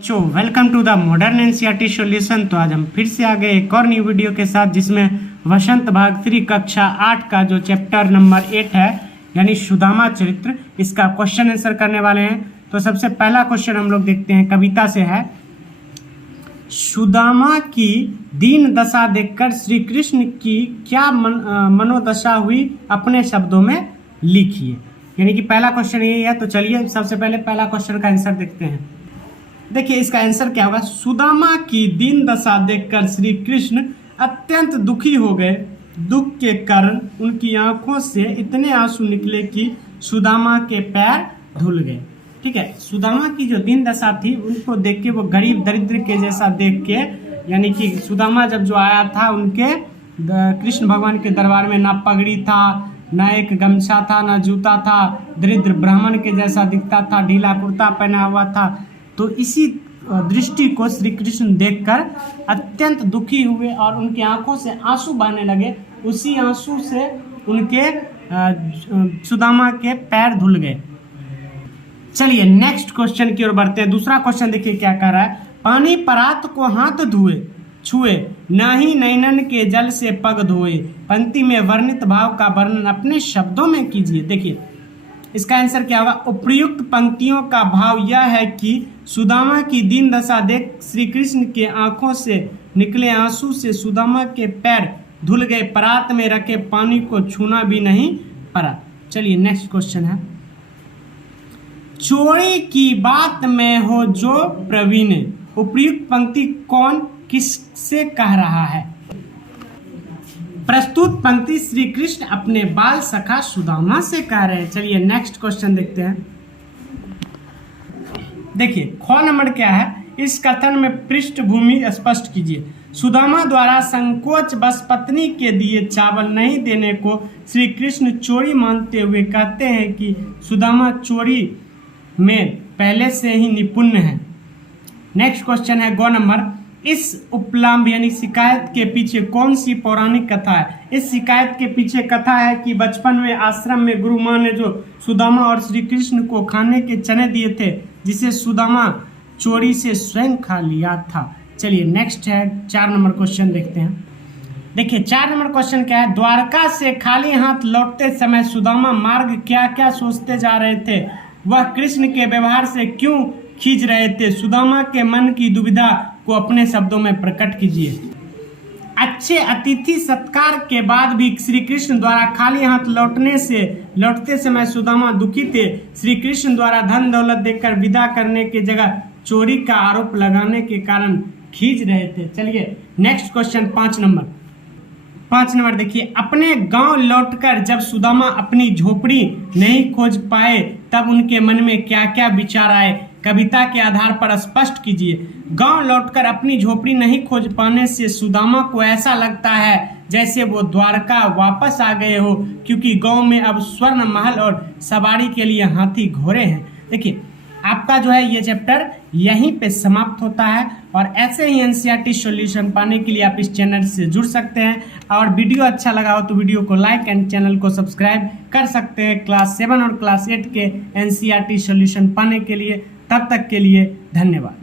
Welcome to the modern NCERT solution. तो आज हम फिर से आ गए एक और न्यू वीडियो के साथ, जिसमें वसंत भाग 3 कक्षा 8 का जो चैप्टर नंबर 8 है, यानी सुदामा चरित्र, इसका क्वेश्चन आंसर करने वाले हैं। तो सबसे पहला क्वेश्चन हम लोग देखते हैं, कविता से है। सुदामा की दीन दशा देखकर श्री कृष्ण की क्या मनोदशा हुई, अपने शब्दों में लिखिए। यानी कि पहला क्वेश्चन यही है। तो चलिए सबसे पहले पहला क्वेश्चन का आंसर देखते हैं। देखिए इसका आंसर क्या होगा। सुदामा की दीन दशा देखकर श्री कृष्ण अत्यंत दुखी हो गए। दुख के कारण उनकी आंखों से इतने आंसू निकले कि सुदामा के पैर धुल गए। ठीक है, सुदामा की जो दीन दशा थी उनको देख के, वो गरीब दरिद्र के जैसा देख के, यानी कि सुदामा जब जो आया था उनके कृष्ण भगवान के दरबार में, ना पगड़ी था, ना एक गमछा था, ना जूता था, दरिद्र ब्राह्मण के जैसा दिखता था, ढीला कुर्ता पहना हुआ था। तो इसी दृष्टि को श्री कृष्ण देखकर अत्यंत दुखी हुए और उनकी आंखों से आंसू बहने लगे। उसी आंसू से उनके सुदामा के पैर धुल गए। चलिए नेक्स्ट क्वेश्चन की ओर बढ़ते हैं। दूसरा क्वेश्चन देखिए क्या कह रहा है। पानी परात को हाथ धुए छुए, ना ही नैनन के जल से पग धोए। पंक्ति में वर्णित भाव का वर्णन अपने शब्दों में कीजिए। देखिए इसका आंसर क्या होगा। उपर्युक्त पंक्तियों का भाव यह है कि सुदामा की दीन दशा देख श्री कृष्ण के आंखों से निकले आंसू से सुदामा के पैर धुल गए। परात में रखे पानी को छूना भी नहीं पड़ा। चलिए नेक्स्ट क्वेश्चन है। चोरी की बात में हो जो प्रवीण, उपर्युक्त पंक्ति कौन किससे कह रहा है। प्रस्तुत पंक्ति श्री कृष्ण अपने बाल सखा सुदामा से कह रहे हैं। चलिए नेक्स्ट क्वेश्चन देखते हैं। देखिए ख नंबर क्या है। इस कथन में पृष्ठभूमि स्पष्ट कीजिए। सुदामा द्वारा संकोच बस पत्नी के दिए चावल नहीं देने को श्री कृष्ण चोरी मानते हुए कहते हैं कि सुदामा चोरी में पहले से ही निपुण है। नेक्स्ट क्वेश्चन है ग नंबर। इस उपलाम्ब यानी शिकायत के पीछे कौन सी पौराणिक कथा है। इस शिकायत के पीछे कथा है कि बचपन में आश्रम में गुरु माँ ने जो सुदामा और श्री कृष्ण को खाने के चने दिए थे, जिसे सुदामा चोरी से स्वयं खा लिया था। चलिए नेक्स्ट है 4 नंबर क्वेश्चन देखते हैं। देखिए 4 नंबर क्वेश्चन क्या है। द्वारका से खाली हाथ लौटते समय सुदामा मार्ग क्या क्या सोचते जा रहे थे, वह कृष्ण के व्यवहार से क्यों खींच रहे थे। सुदामा के मन की दुविधा को अपने शब्दों में प्रकट कीजिए। अच्छे अतिथि सत्कार के बाद भी श्री कृष्ण द्वारा खाली हाथ लौटते समय सुदामा दुखी थे। श्री कृष्ण द्वारा धन दौलत देकर विदा करने की जगह चोरी का आरोप लगाने के कारण खींच रहे थे। चलिए नेक्स्ट क्वेश्चन 5 नंबर देखिए। अपने गांव लौटकर जब सुदामा अपनी झोपड़ी नहीं खोज पाए, तब उनके मन में क्या क्या विचार आए, कविता के आधार पर स्पष्ट कीजिए। गांव लौटकर अपनी झोपड़ी नहीं खोज पाने से सुदामा को ऐसा लगता है जैसे वो द्वारका वापस आ गए हो, क्योंकि गांव में अब स्वर्ण महल और सवारी के लिए हाथी घोड़े हैं। देखिए आपका जो है ये चैप्टर यहीं पे समाप्त होता है। और ऐसे ही एनसीईआरटी सॉल्यूशन पाने के लिए आप इस चैनल से जुड़ सकते हैं। और वीडियो अच्छा लगा हो तो वीडियो को लाइक एंड चैनल को सब्सक्राइब कर सकते हैं। क्लास 7 और क्लास 8 के एनसीईआरटी सॉल्यूशन पाने के लिए। तब तक के लिए धन्यवाद।